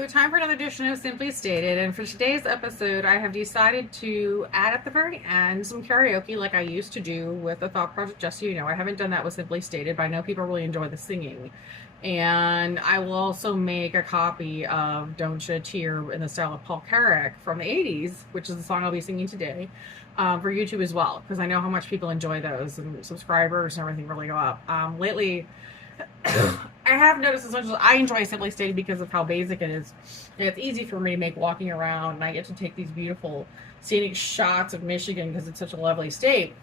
So, time for another edition of Simply Stated. And for today's episode, I have decided to add at the very end some karaoke like I used to do with the Thought Project, just so you know. I haven't done that with Simply Stated, but I know people really enjoy the singing. And I will also make a copy of Don't Shed a Tear in the style of Paul Carrack from the 80s, which is the song I'll be singing today, for YouTube as well, because I know how much people enjoy those and subscribers and everything really go up. Lately, I have noticed essentially I enjoy Simply Stated because of how basic it is. And it's easy for me to make walking around, and I get to take these beautiful scenic shots of Michigan because it's such a lovely state.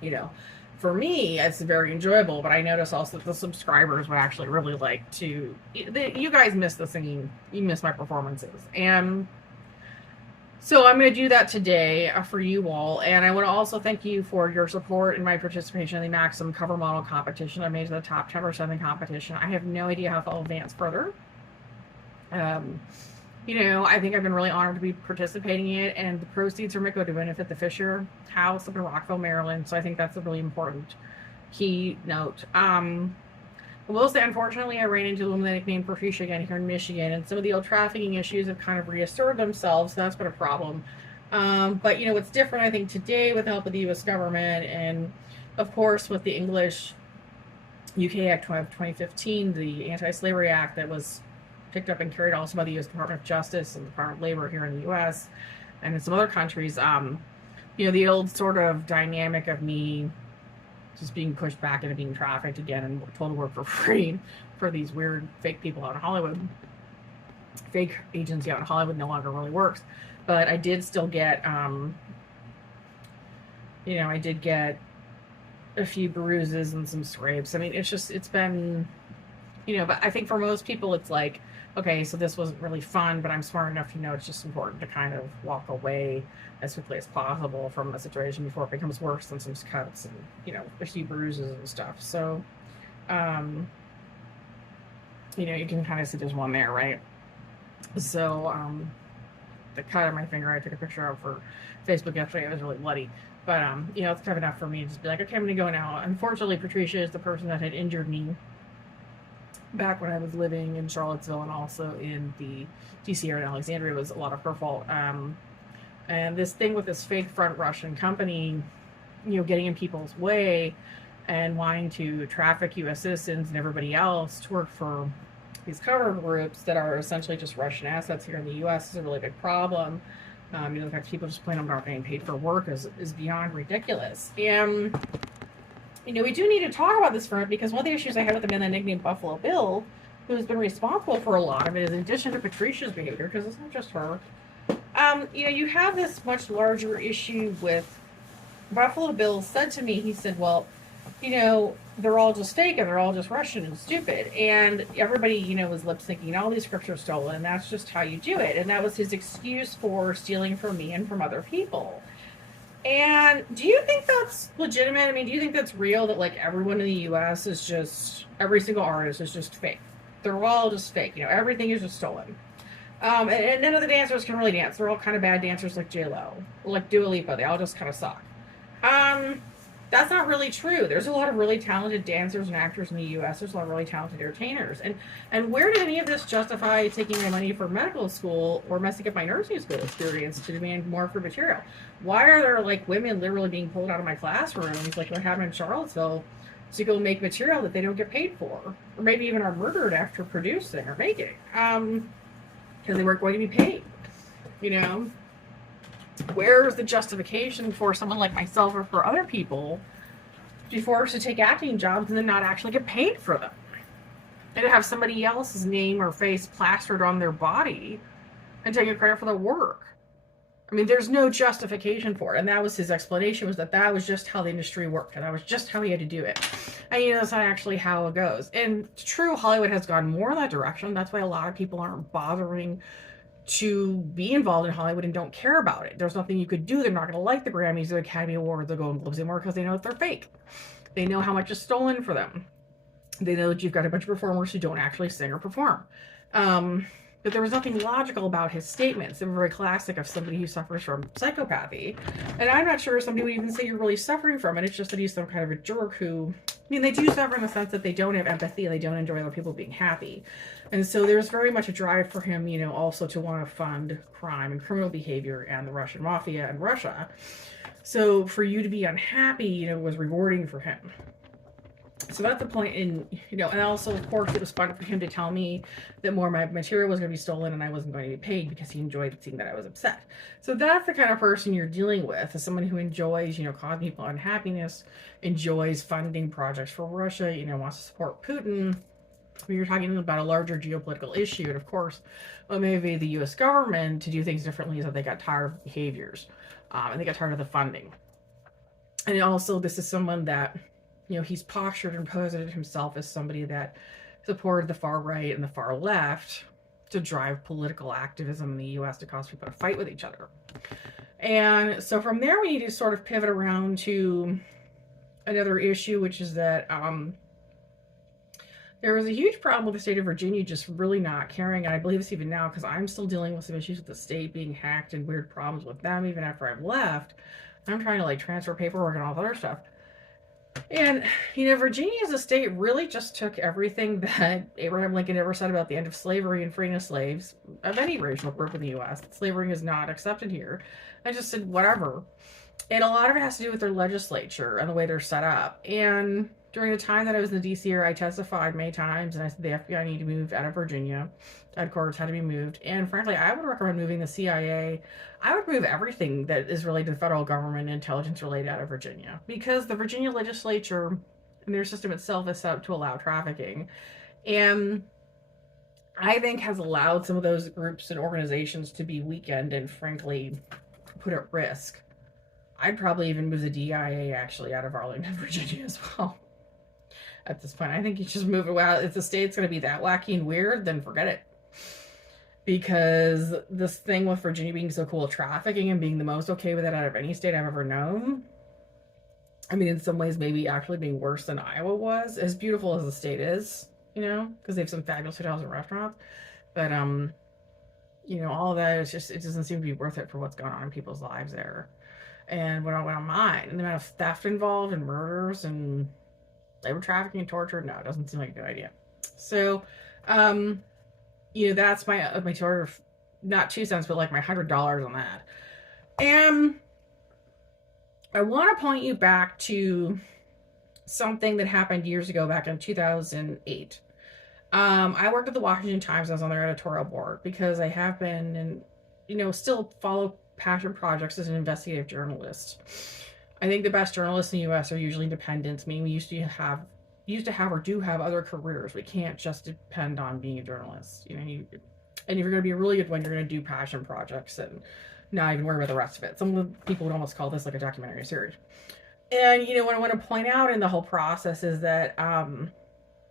You know, for me, it's very enjoyable, but I notice also that the subscribers would actually really like to. You guys miss the singing, you miss my performances. And so I'm going to do that today for you all, and I want to also thank you for your support in my participation in the Maxim cover model competition. I made it to the top 10% in the competition. I have no idea how I'll advance further. I think I've been really honored to be participating in it, and the proceeds from it go to benefit the Fisher House up in Rockville, Maryland, so I think that's a really important key note. I will say, unfortunately, I ran into a woman named Patricia again here in Michigan, and some of the old trafficking issues have kind of reasserted themselves, so that's been a problem. But, what's different, I think, today with the help of the U.S. government and, of course, with the English U.K. Act of 2015, the Anti-Slavery Act that was picked up and carried also by the U.S. Department of Justice and the Department of Labor here in the U.S. and in some other countries, the old sort of dynamic of me just being pushed back into being trafficked again and told to work for free for these weird fake people out in Hollywood. Fake agency out in Hollywood no longer really works. But I did still get, I did get a few bruises and some scrapes. I mean, it's been, but I think for most people it's like, okay, so this wasn't really fun, but I'm smart enough to know it's just important to kind of walk away as quickly as possible from a situation before it becomes worse than some cuts and, a few bruises and stuff. So, you can kind of see there's one there, right? So, the cut on my finger I took a picture of for Facebook yesterday, it was really bloody. But, it's kind of enough for me to just be like, okay, I'm going to go now. Unfortunately, Patricia is the person that had injured me back when I was living in Charlottesville and also in the DC area in Alexandria. Was a lot of her fault. And this thing with this fake front Russian company, getting in people's way and wanting to traffic U.S. citizens and everybody else to work for these cover groups that are essentially just Russian assets here in the U.S. is a really big problem. The fact people just plain not getting paid for work is beyond ridiculous. And we do need to talk about this front because one of the issues I have with the man that nicknamed Buffalo Bill, who's been responsible for a lot of it, is in addition to Patricia's behavior, because it's not just her. You have this much larger issue with Buffalo Bill said to me, he said, well, they're all just fake and they're all just Russian and stupid. And everybody, was lip syncing. All these scripts are stolen. And that's just how you do it. And that was his excuse for stealing from me and from other people. And do you think that's legitimate? I mean, do you think that's real that like everyone in the U.S. is just, every single artist is just fake? They're all just fake. Everything is just stolen. And none of the dancers can really dance. They're all kind of bad dancers like J-Lo, like Dua Lipa. They all just kind of suck. That's not really true. There's a lot of really talented dancers and actors in the U.S. There's a lot of really talented entertainers. And where did any of this justify taking my money for medical school or messing up my nursing school experience to demand more for material? Why are there, like, women literally being pulled out of my classrooms, like what happened in Charlottesville, to go make material that they don't get paid for? Or maybe even are murdered after producing or making. Because they weren't going to be paid. Where's the justification for someone like myself or for other people to be forced to take acting jobs and then not actually get paid for them? And to have somebody else's name or face plastered on their body and taking credit for the work. I mean, there's no justification for it. And that was his explanation, was that was just how the industry worked. And that was just how he had to do it. And, that's not actually how it goes. And true, Hollywood has gone more in that direction. That's why a lot of people aren't bothering to be involved in Hollywood and don't care about it. There's nothing you could do. They're not going to like the Grammys, the Academy Awards, the Golden Globes anymore because they know that they're fake. They know how much is stolen for them. They know that you've got a bunch of performers who don't actually sing or perform. But there was nothing logical about his statements. They were very classic of somebody who suffers from psychopathy. And I'm not sure somebody would even say you're really suffering from it. It's just that he's some kind of a jerk who, I mean, they do suffer in the sense that they don't have empathy and they don't enjoy other people being happy. And so there's very much a drive for him, you know, also to want to fund crime and criminal behavior and the Russian mafia and Russia. So for you to be unhappy, you know, was rewarding for him. So that's the point in, you know, and also, of course, it was fun for him to tell me that more of my material was going to be stolen and I wasn't going to be paid because he enjoyed seeing that I was upset. So that's the kind of person you're dealing with, is someone who enjoys, you know, causing people unhappiness, enjoys funding projects for Russia, you know, wants to support Putin. When you're talking about a larger geopolitical issue, and of course, what motivated the U.S. government to do things differently is that they got tired of behaviors, and they got tired of the funding. And also, this is someone that, you know, he's postured and posited himself as somebody that supported the far right and the far left to drive political activism in the U.S. to cause people to fight with each other. And so from there, we need to sort of pivot around to another issue, which is that there was a huge problem with the state of Virginia just really not caring, and I believe it's even now, because I'm still dealing with some issues with the state being hacked and weird problems with them even after I've left. I'm trying to like transfer paperwork and all that other stuff. And, you know, Virginia as a state really just took everything that Abraham Lincoln ever said about the end of slavery and freeing of slaves, of any racial group in the U.S. Slavery is not accepted here. I just said, whatever. And a lot of it has to do with their legislature and the way they're set up. And during the time that I was in the D.C. area, I testified many times, and I said the FBI need to move out of Virginia. Headquarters had to be moved. And frankly, I would recommend moving the CIA. I would move everything that is related to the federal government and intelligence related out of Virginia. Because the Virginia legislature and their system itself is set up to allow trafficking. And I think has allowed some of those groups and organizations to be weakened and frankly put at risk. I'd probably even move the DIA actually out of Arlington, Virginia as well. At this point, I think you just move it out. If the state's going to be that wacky and weird, then forget it. Because this thing with Virginia being so cool with trafficking and being the most okay with it out of any state I've ever known, I mean, in some ways, maybe actually being worse than Iowa was, as beautiful as the state is, you know, because they have some fabulous hotels and restaurants. But, you know, all of that is just, it doesn't seem to be worth it for what's going on in people's lives there. And what on mine, and the amount of theft involved and murders and labor trafficking and torture, no, it doesn't seem like a good idea. So, you know, that's my sort of, not 2 cents, but like my $100 on that. And I want to point you back to something that happened years ago, back in 2008. I worked at the Washington Times. I was on their editorial board because I have been, and, you know, still follow passion projects as an investigative journalist. I think the best journalists in the U.S. are usually independents, meaning we used to have or do have other careers. We can't just depend on being a journalist. You know, and if you're going to be a really good one, you're going to do passion projects and not even worry about the rest of it. Some people would almost call this like a documentary series. And, you know, what I want to point out in the whole process is that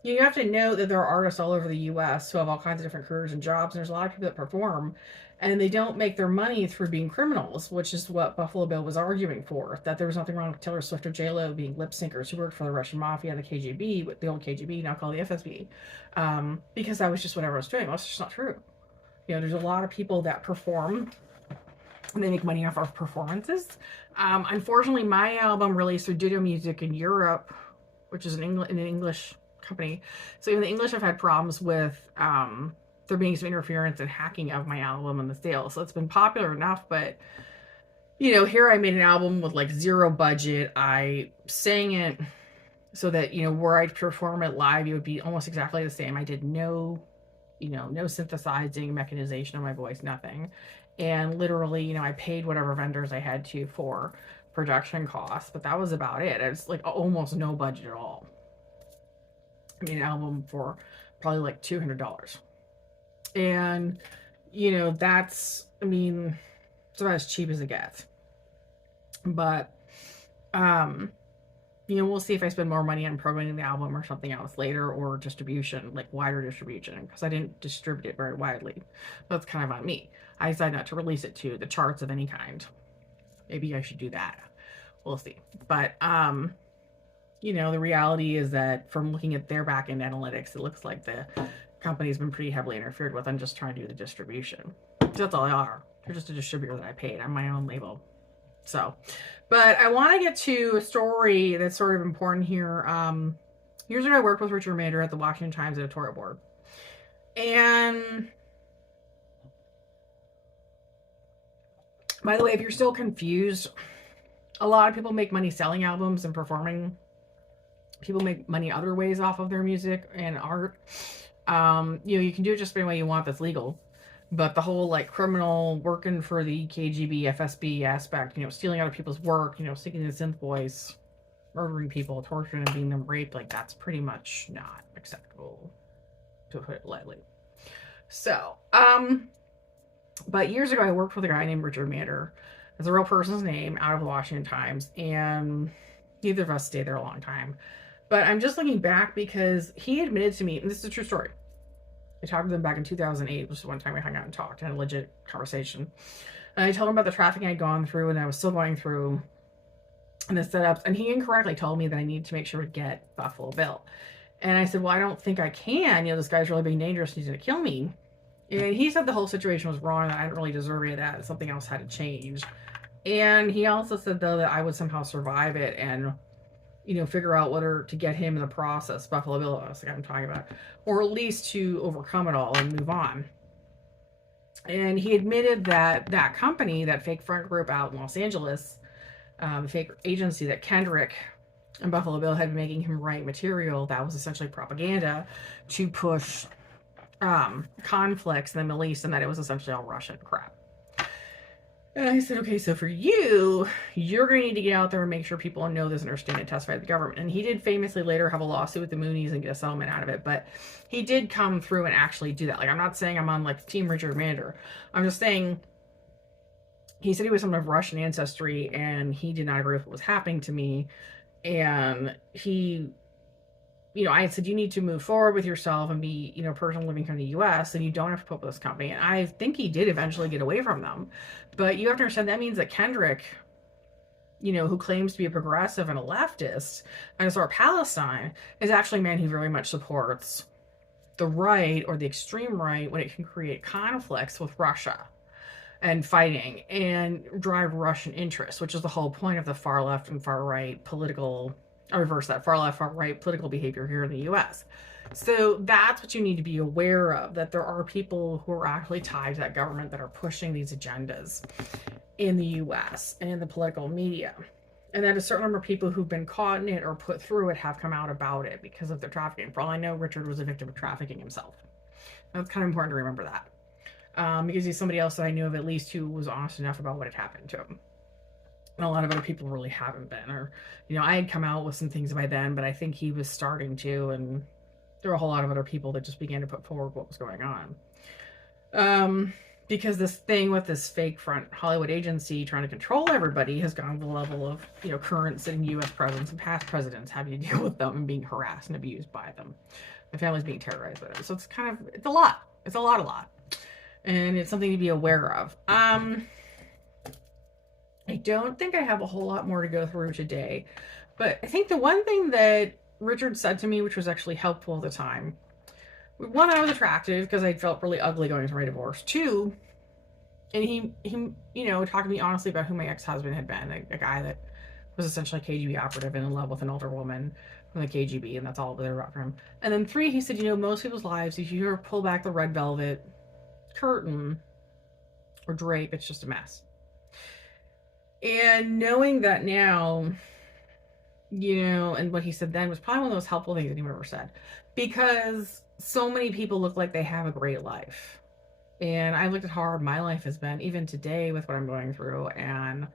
you have to know that there are artists all over the U.S. who have all kinds of different careers and jobs, and there's a lot of people that perform, and they don't make their money through being criminals, which is what Buffalo Bill was arguing for, that there was nothing wrong with Taylor Swift or J-Lo being lip syncers who worked for the Russian mafia, the K.G.B, the old K.G.B, now called the F.S.B, because that was just what everyone was doing. Well, that's just not true. You know, there's a lot of people that perform, and they make money off of performances. Unfortunately, my album released through Ditto Music in Europe, which is an English company. So in the English, I've had problems with there being some interference and hacking of my album and the sales. So it's been popular enough, but, you know, here I made an album with like zero budget. I sang it so that, you know, where I'd perform it live, it would be almost exactly the same. I did no, you know, no synthesizing, mechanization of my voice, nothing. And literally, you know, I paid whatever vendors I had to for production costs, but that was about it. It's like almost no budget at all. I made an album for probably like $200. And, you know, that's, I mean, it's about as cheap as it gets. But, you know, we'll see if I spend more money on programming the album or something else later, or distribution, like wider distribution, because I didn't distribute it very widely. That's kind of on me. I decided not to release it to the charts of any kind. Maybe I should do that. We'll see. But, you know, the reality is that from looking at their back-end analytics, it looks like the company's been pretty heavily interfered with. I'm just trying to do the distribution. That's all they are. They're just a distributor that I paid. I'm my own label. So, but I want to get to a story that's sort of important here. Years ago, I worked with Richard Miniter at the Washington Times editorial board. And by the way, if you're still confused, a lot of people make money selling albums and performing. People make money other ways off of their music and art. You can do it just any way you want that's legal. But the whole like criminal working for the K.G.B, F.S.B aspect, stealing other people's work, singing the synth voice, murdering people, torturing and being them raped, like that's pretty much not acceptable, to put it lightly. So, but years ago I worked with a guy named Richard Miniter. It's a real person's name, out of the Washington Times, and neither of us stayed there a long time. But I'm just looking back because he admitted to me, and this is a true story. I talked to him back in 2008, which is one time we hung out and talked, had a legit conversation. And I told him about the trafficking I'd gone through and I was still going through, and the setups, and he incorrectly told me that I needed to make sure to get Buffalo Bill. And I said, well, I don't think I can. This guy's really being dangerous. He's going to kill me. And he said the whole situation was wrong, that I didn't really deserve any of that, and something else had to change. And he also said, though, that I would somehow survive it and, figure out whether to get him in the process, Buffalo Bill, that's the guy I'm talking about, or at least to overcome it all and move on. And he admitted that that company, that fake front group out in Los Angeles, the fake agency that Kendrick and Buffalo Bill had been making him write material that was essentially propaganda to push conflicts in the Middle East, and that it was essentially all Russian crap. And I said, okay, so for you're going to need to get out there and make sure people know this and understand and testify to the government. And he did famously later have a lawsuit with the Moonies and get a settlement out of it, but he did come through and actually do that. Like, I'm not saying I'm on like Team Richard Miniter. I'm just saying he said he was someone of Russian ancestry and he did not agree with what was happening to me. And he, I said, you need to move forward with yourself and be, a person living here in the U.S. and you don't have to put up with this company. And I think he did eventually get away from them. But you have to understand that means that Kendrick, who claims to be a progressive and a leftist and is our Palestine, is actually a man who very much supports the right or the extreme right when it can create conflicts with Russia and fighting and drive Russian interests, which is the whole point of the far left and far right political, I reverse that, far left, far right political behavior here in the U.S. So that's what you need to be aware of, that there are people who are actually tied to that government that are pushing these agendas in the U.S. and in the political media. And that a certain number of people who've been caught in it or put through it have come out about it because of their trafficking. For all I know, Richard was a victim of trafficking himself. That's kind of important to remember that. Because he's somebody else that I knew of at least who was honest enough about what had happened to him. And a lot of other people really haven't been. Or, I had come out with some things by then, but I think he was starting to, and there were a whole lot of other people that just began to put forward what was going on. Because this thing with this fake front Hollywood agency trying to control everybody has gone to the level of, current sitting U.S. presidents and past presidents having to deal with them and being harassed and abused by them. The family's being terrorized by them. So it's it's a lot. It's a lot. And it's something to be aware of. I don't think I have a whole lot more to go through today, but I think the one thing that Richard said to me, which was actually helpful at the time, one, I was attractive because I felt really ugly going through my divorce. Two, and he talked to me honestly about who my ex-husband had been, a guy that was essentially a K.G.B operative and in love with an older woman from the K.G.B, and that's all they were about for him. And then three, he said, most people's lives, if you ever pull back the red velvet curtain or drape, it's just a mess. And knowing that now, and what he said then was probably one of the most helpful things anyone ever said. Because so many people look like they have a great life. And I looked at how hard my life has been, even today with what I'm going through. And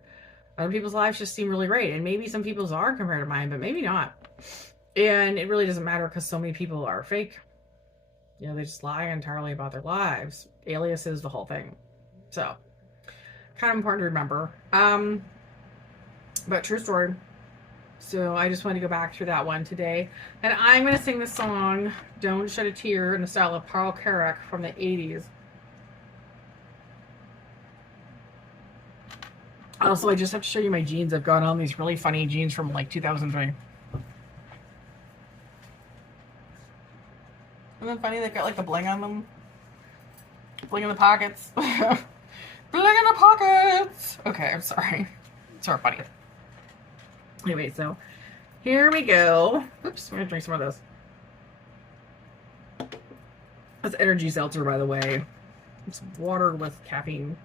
other people's lives just seem really great. And maybe some people's are compared to mine, but maybe not. And it really doesn't matter because so many people are fake. They just lie entirely about their lives. Aliases, the whole thing. So, kind of important to remember. But true story. So I just want to go back through that one today. And I'm going to sing the song Don't Shed a Tear in the style of Paul Carrack from the 80s. Also, I just have to show you my jeans. I've got on these really funny jeans from like 2003. And something funny that got like a bling on them? Bling in the pockets. Bling in the pockets! Okay, I'm sorry. It's sort of funny. Anyway, so here we go. Oops, I'm gonna drink some of this. That's energy seltzer, by the way. It's water with caffeine.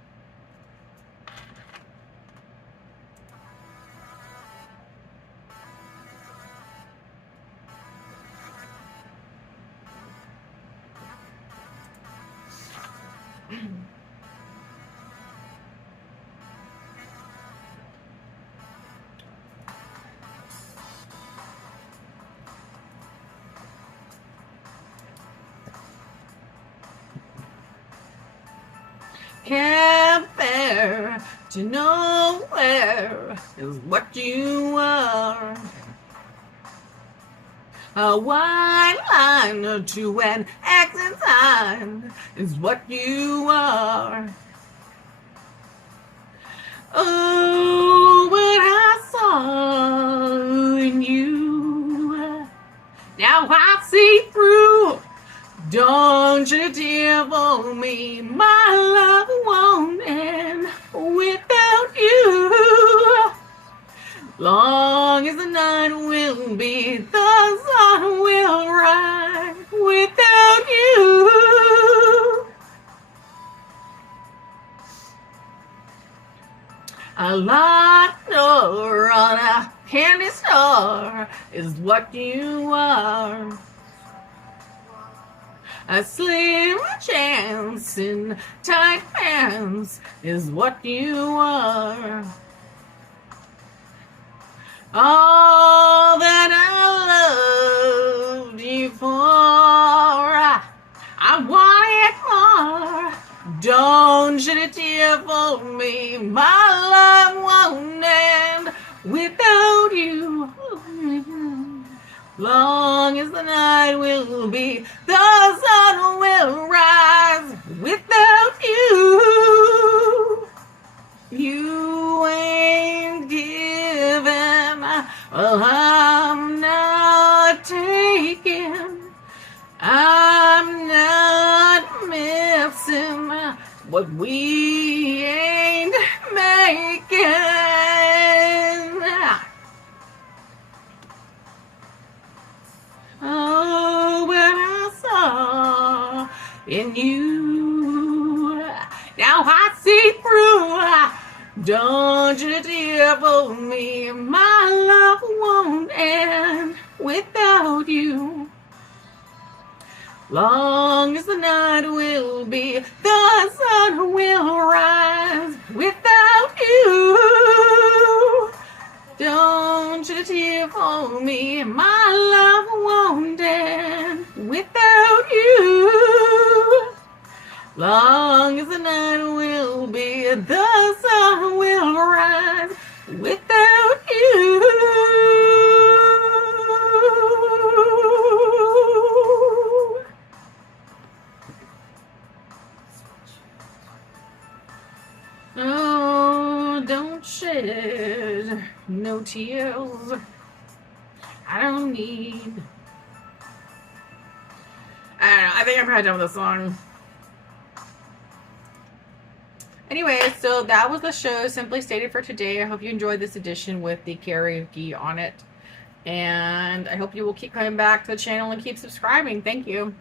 Campfire to nowhere is what you are. A white line to an exit sign is what you are. Oh, what I saw in you, now I see through. Don't you devil me, my love won't end without you. Long as the night will be, the sun will rise without you. A locked door on a candy store is what you are. A slim chance in tight pants is what you are. All that I loved you for, I want it more. Don't shed a tear for me, my love won't end without you. Long as the night will be, the sun will rise without you. You ain't given, well, I'm not taking. I'm not missing what we ain't making. Oh, what I saw in you, now I see through. Don't you devil me, my love won't end without you. Long as the night will be, the sun will rise without you. Don't you tear for me, my love won't end without you. Long as the night will be, the sun will rise without you. Oh, don't shed no tears. I don't need. I don't know. I think I'm probably done with this song. Anyway, so that was the show Simply Stated for today. I hope you enjoyed this edition with the karaoke on it. And I hope you will keep coming back to the channel and keep subscribing. Thank you.